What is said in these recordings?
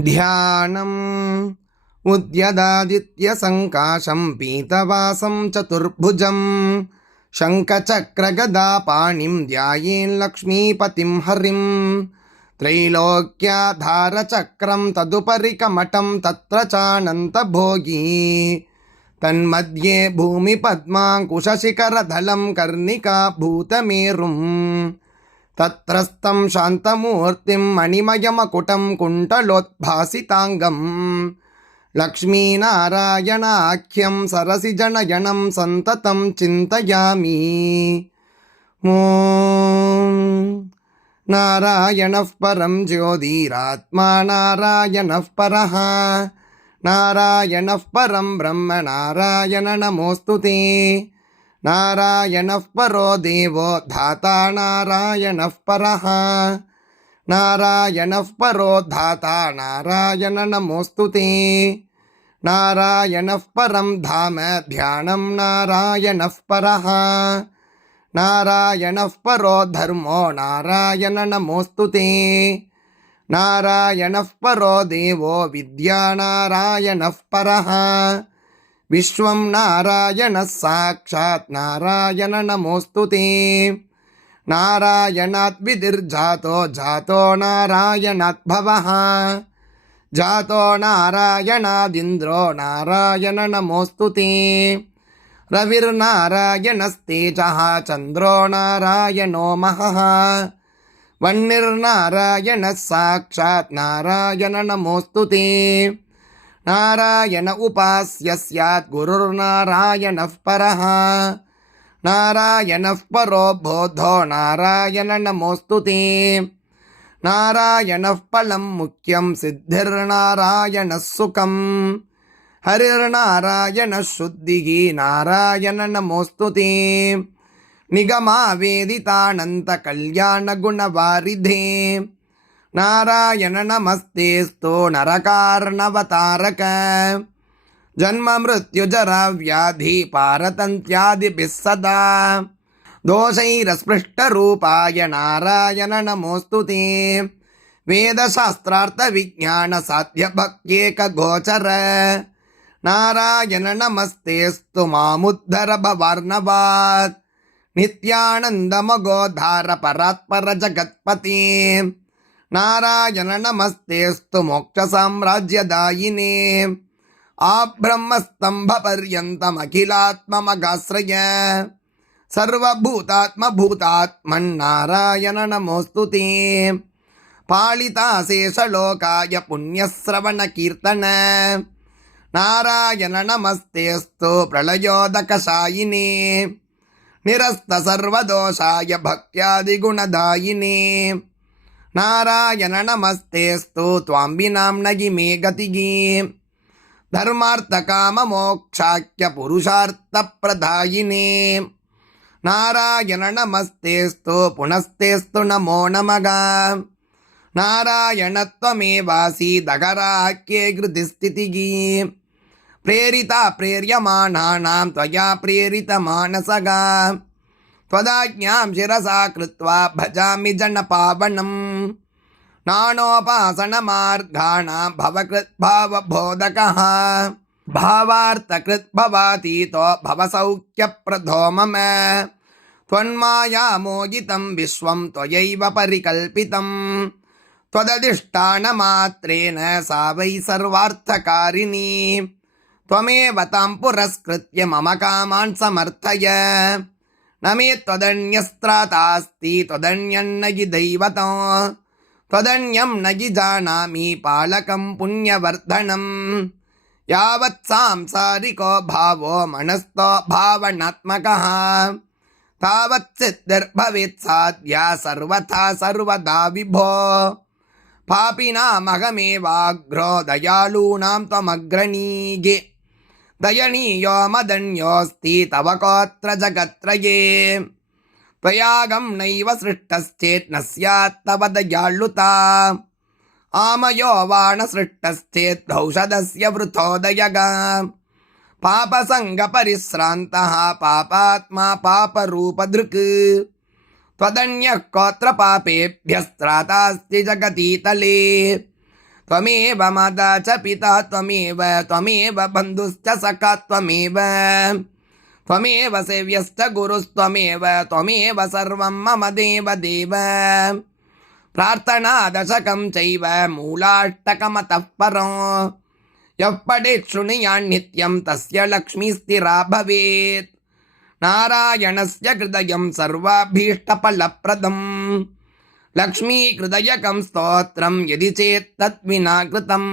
ध्यानम् उद्यदादित्यसङ्काशं पीतवासं चतुर्भुजं शङ्खचक्रगदापाणिं ध्यायेन्लक्ष्मीपतिं हरिं त्रैलोक्याधारचक्रं तदुपरि कमठं तत्र चानन्तभोगी तन्मध्ये भूमिपद्माङ्कुशशिखरधलं कर्णिकाभूतमेरुं तत्रस्थं शान्तमूर्तिं मणिमयमकुटं कुण्डलोद्भासिताङ्गं लक्ष्मीनारायणाख्यं सरसिजनयनं सन्ततं चिन्तयामि। ॐ नारायणः परं ज्योतिरात्मा नारायणः परः नारायणः परं ब्रह्म नारायण नमोऽस्तु ते नारायणः परो देवो धाता नारायणः परः नारायणः परो धाता नारायण नमोऽस्तु ते नारायणः परं धाम ध्यानं नारायणः परः नारायणः परो धर्मो नारायण नमोऽस्तु ते नारायणः परो देवो विद्या नारायणः परः विश्वं नारायणः साक्षात् नारायण नमोऽस्तु ते नारायणात् विधिर्जातो जातो नारायणात् भवः जातो नारायणादिन्द्रो नारायण नमोऽस्तु ते रविर्नारायणस्तेजः चन्द्रो नारायणो महः वह्निर्नारायणः साक्षात् नारायण नमोऽस्तु ते नारायण उपास्य स्यात् गुरुर्नारायणः परः नारायणः परो बोधो नारायण नमोऽस्तु ते नारायणः फलं मुख्यं सिद्धिर्नारायणः सुखं हरिर्नारायणः शुद्धिः नारायण नमोऽस्तु ते निगमावेदितानन्तकल्याणगुणवारिधे नारायण नमस्तेऽस्तु नरकार्णवतारक जन्म मृत्युजरा व्याधि पारतन्त्यादिभिः सदा दोषैरस्पृष्टरूपाय नारायण नमोऽस्तु ते वेदशास्त्रार्थविज्ञानसाध्यभक्त्येकगोचर नारायण नमस्तेऽस्तु मामुद्धर भवार्णवात् नित्यानन्दमगोधार परात्पर जगत्पते नारायण नमस्तेऽस्तु मोक्षसाम्राज्यदायिने आब्रह्मस्तम्भपर्यन्तमखिलात्ममगाश्रय सर्वभूतात्मभूतात्मन्नारायण नमोऽस्तु ते पालिताशेषलोकाय पुण्यश्रवणकीर्तन नारायण नमस्तेऽस्तु प्रलयोदकशायिने निरस्तसर्वदोषाय भक्त्यादिगुणदायिने नारायण नमस्तेऽस्तु त्वां विना नहि मे गतिः धर्मार्थकाममोक्षाख्य पुरुषार्थप्रदायिने नारायण नमस्तेऽस्तु पुनस्तेऽस्तु नमो नमः नारायण त्वमेवासि दगराख्ये कृतिस्थितिः प्रेरिता प्रेर्यमाणानां त्वया प्रेरितमानसः त्वदाज्ञां शिरसा कृत्वा भजामि जनपावनं नानोपासनमार्गाणां भवकृद्भावबोधकः भावार्थकृद्भवातीतो भवसौख्यप्रदो मम त्वन्मायामोहितं विश्वं त्वयैव परिकल्पितं त्वदधिष्ठानमात्रेण सा वै सर्वार्थकारिणी त्वमेव तां पुरस्कृत्य मम कामान् समर्थय न मे त्वदन्यस्त्रातास्ति त्वदन्यन्न हि दैवतो त्वदन्यं न हि जानामि पालकं पुण्यवर्धनं यावत् सांसारिको भावो मनस्तो भावनात्मकः तावत् सिद्धिर्भवेत् साध्या सर्वथा सर्वदा विभो पापिनामहमेवाग्रो दयालूनां त्वमग्रनीगे दयनीयो मदन्योऽस्ति तव कोऽत्र जगत्त्रये त्वयागं नैव सृष्टश्चेत् न स्यात् तव दयालुता आमयो वा न सृष्टश्चेत् औषधस्य वृथोदयः पापसङ्गपरिश्रान्तः पापात्मा पापरूपधृक् त्वदन्यः कोऽत्र पापेभ्यस्त्रातास्ति जगतीतले त्वमेव माता च पिता त्वमेव त्वमेव बन्धुश्च सखा त्वमेव त्वमेव सेव्यश्च गुरुस्त्वमेव त्वमेव सर्वं मम देव देव प्रार्थना दशकं चैव मूलाष्टकमतः परं यः पठेत् शृणुयात् नित्यं तस्य लक्ष्मी स्थिरा भवेत् नारायणस्य हृदयं सर्वाभीष्टफलप्रदम् लक्ष्मीहृदयकं स्तोत्रं यदि चेत् तद्विना कृतं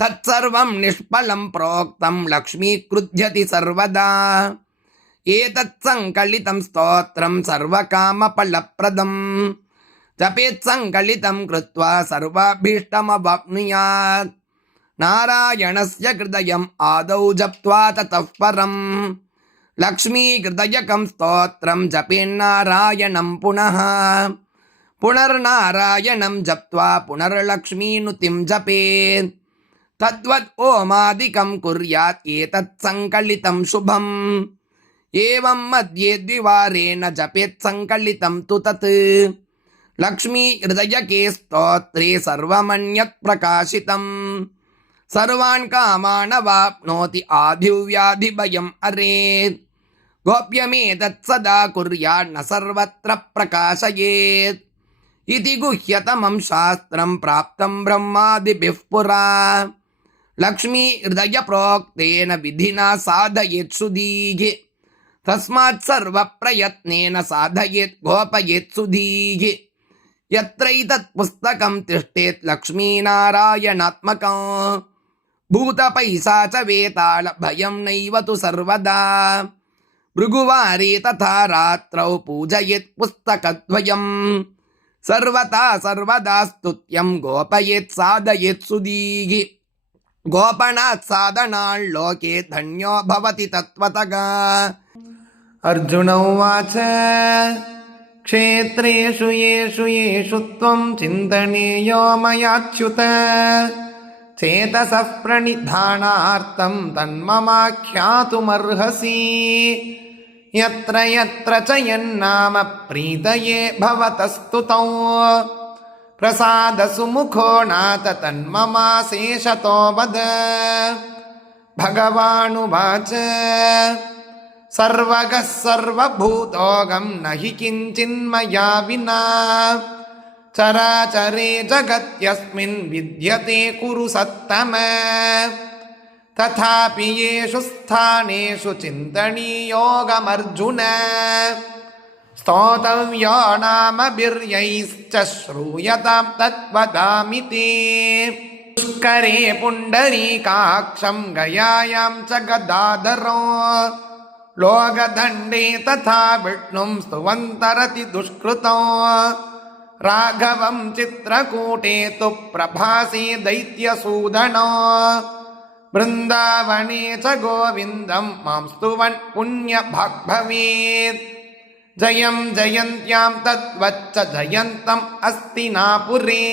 तत्सर्वं निष्फलं प्रोक्तं लक्ष्मीक्रुध्यति सर्वदा एतत् संकलितं स्तोत्रं सर्वकामफलप्रदम् जपेत् संकलितं कृत्वा सर्वाभीष्टमवाप्नुयात् नारायणस्य हृदयम् आदौ जप्त्वा ततः परं लक्ष्मीहृदयकं स्तोत्रं जपेन्नारायणं पुनः पुनर्नारायणं जप्त्वा पुनर्लक्ष्मीनुतिं जपेत् तद्वत् ओमादिकं कुर्यात् एतत् संकलितं शुभम् एवं मध्ये द्विवारेण जपेत् संकलितं तु तत् लक्ष्मी हृदयके स्तोत्रे सर्वमन्यत् प्रकाशितम् सर्वान् कामान् वाप्नोति आधिव्याधिभयम् अरेत् गोप्यमेतत् सदा कुर्यात् न सर्वत्र प्रकाशयेत् इति गुह्यतमं शास्त्रं प्राप्तं ब्रह्मादिभिः पुरा लक्ष्मी हृदय प्रोक्तेन विधिना साधयेत् सुधीः तस्मात् सर्वप्रयत्नेन साधयेत् गोपयेत् सुधीः यत्रैतत् पुस्तकं तिष्ठेत् लक्ष्मीनारायणात्मकं भूतपैशाच वेताल भयं नैव तु सर्वदा भृगुवारे तथा रात्रौ पूजयेत् पुस्तकद्वयम् सर्वथा सर्वदा स्तुत्यं गोपयेत् साधयेत् सुधीः गोपनात् साधनात् लोके धन्यो भवति तत्त्वतः। अर्जुन उवाच क्षेत्रेषु येषु येषु त्वं चिन्तनीयो मयाच्युत चेतसः प्रणिधानार्थं तन्ममाख्यातुमर्हसि यत्र यत्र च यन्नाम प्रीतये भवतस्तुतौ प्रसादसुमुखो नाथ तन्ममाशेषतो वद। भगवानुवाच सर्वगः सर्वभूतोऽहं न हि किञ्चिन्मया विना चराचरे जगत्यस्मिन् विद्यते कुरु सत्तम तथापि येषु स्थानेषु चिन्तनीयोऽहमर्जुन स्तोतव्यो नामभिर्यैश्च श्रूयतां तद्वदामि ते पुष्करे पुण्डरीकाक्षं गयायां च गदाधरो लोकदण्डे तथा विष्णुं स्तुवन्तरति दुष्कृतो राघवं चित्रकूटे तु प्रभासे दैत्यसूदनो वृन्दावने च गोविन्दं मां स्तुवन् पुण्यभाग् भवेत् जयं जयन्त्यां तद्वच्च जयन्तम् अस्तिनापुरे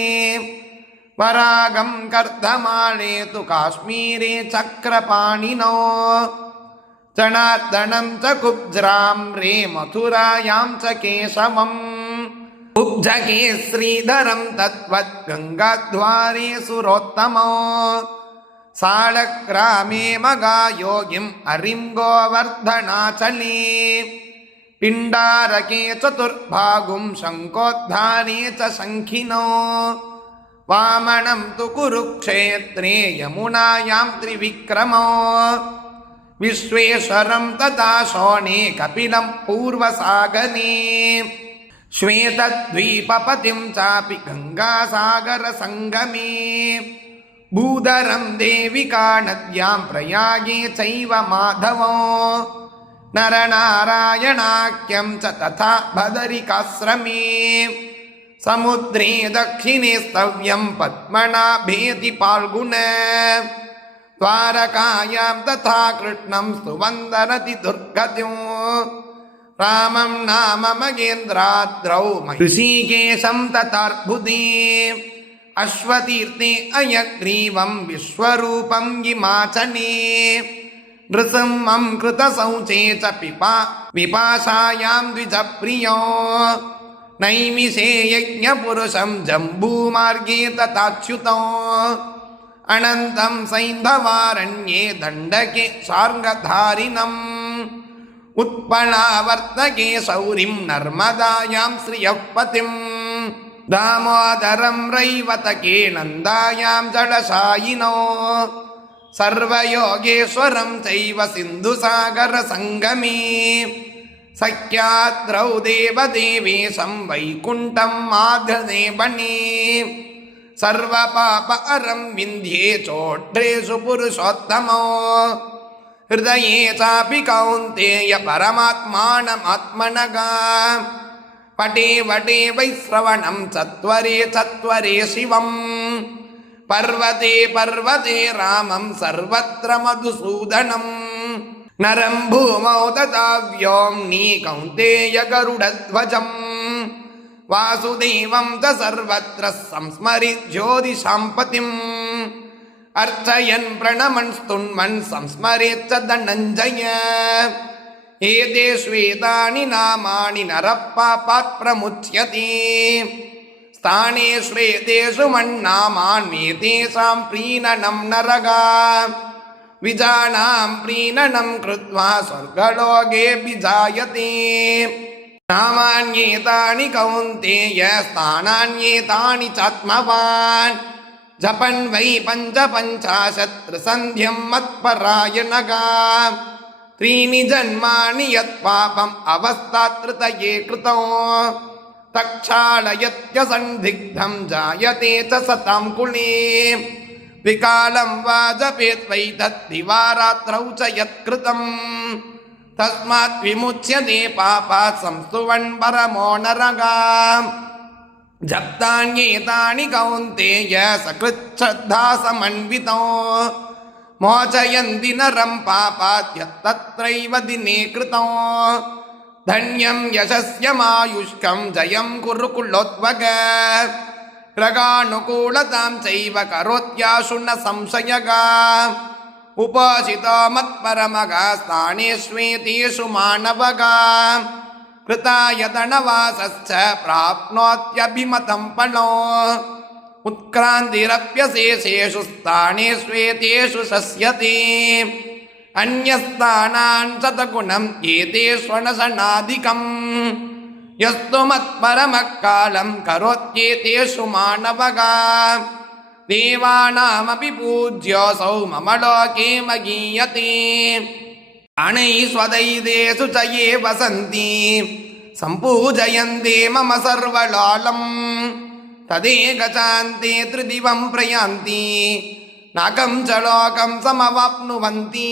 वरागं कर्धमाणे तु काश्मीरे चक्रपाणिनो जनार्दनं च कुब्ज्राम्रे मथुरायां च केशवम् कुब्जके श्रीधरं तद्वत् गङ्गाद्वारे सुरोत्तमो सालग्रामे मगायोगिं हरिं गोवर्धनाचले पिण्डारके चतुर्भागुं शङ्खोद्धारे च शङ्खिनो वामनं तु कुरुक्षेत्रे यमुनायां त्रिविक्रमो विश्वेश्वरं तथा शोणे कपिलं पूर्वसागरे श्वेतद्वीपपतिं चापि गङ्गासागरसङ्गमे भूधरं देविका नद्यां प्रयागे चैव माधवो नरनारायणाख्यं च तथा बदरिकाश्रमे समुद्रे दक्षिणे स्तव्यं पद्मनाभेति फाल्गुन द्वारकायां तथा कृष्णं स्तुवन्तरति दुर्गतिं रामं नाम मगेन्द्राद्रौ ऋषिकेशं तथार्बुदे अश्वतीर्थे अयग्रीवं विश्वरूपं हिमाचले नृसिंहं कृतशौचे च विपाशायां द्विजप्रियो नैमिषे यज्ञपुरुषं जम्बूमार्गे तथाच्युतो अनन्तं सैन्धवारण्ये दण्डके सार्ङ्गधारिणम् उत्पलावर्तके शौरिं नर्मदायां श्रियःपतिम् दामोदरं रैवतके नन्दायां जलशायिनो सर्वयोगेश्वरं चैव सिन्धुसागरसङ्गमे सख्याद्रौ देवदेवेशं वैकुण्ठं माधदेवने सर्वपापहरं विन्ध्ये चोट्रेषु पुरुषोत्तमो हृदये चापि कौन्तेय परमात्मानमात्मनगा पटे वटे वैश्रवणं चत्वरे चत्वरे शिवम् पर्वते पर्वते रामं सर्वत्र मधुसूदनम् नरं भूमौ तथा व्योम्नि कौन्तेय गरुडध्वजम् वासुदेवं च सर्वत्र संस्मरित् ज्योतिषां पतिम् अर्चयन् प्रणमन् स्तुन्वन् संस्मरेत् च धनञ्जय एते श्वेतानि नामानि नरः पापात् प्रमुच्यते स्थानेष्वेतेषु मन्नामान्येतेषां प्रीणनं नरगा विजानां प्रीणनं कृत्वा स्वर्गलोके विजायते नामान्येतानि कौन्तेय स्थानान्येतानि चात्मवान् जपन् वै पञ्चपञ्चाशत्सन्ध्यं मत्परायणगा त्रीणि जन्मानि यत्पापम् अवस्थात्कृतये कृतो तक्षालयत्य सन्दिग्धं जायते च सतां कुले विकालं वा जपेत् वै तद्दिवारात्रौ च यत्कृतम् तस्मात् विमुच्यते पापात् संस्तुवन् परमो नरगा जप्तान्येतानि कौन्तेय सकृच्छ्रद्धा समन्वितो मोचयन्ति नरं पापात् यत्तत्रैव दिने कृतो धन्यं यशस्यमायुष्कं जयं कुरु कुलोद्वग ग्रहानुकूलतां चैव करोत्याशु न संशयगा उपासितो मत्परमगा स्थानेष्वेतेषु मानवगा कृतायतनवासश्च प्राप्नोत्यभिमतं फलो उत्क्रान्तिरप्यशेषेषु स्थानेष्वेतेषु शस्यते अन्यस्थानान् शतगुणम् एतेष्वनशनाधिकम् यस्तु मत्परमः कालं करोत्येतेषु मानवगा देवानामपि पूज्योऽसौ मम लोके मगीयते अनैष्वदैदेषु च ये वसन्ति सम्पूजयन्ते मम सर्वलोलम् तदेकचान्ते त्रिदिवं प्रयान्ति नाकं च लोकं समवाप्नुवन्ति।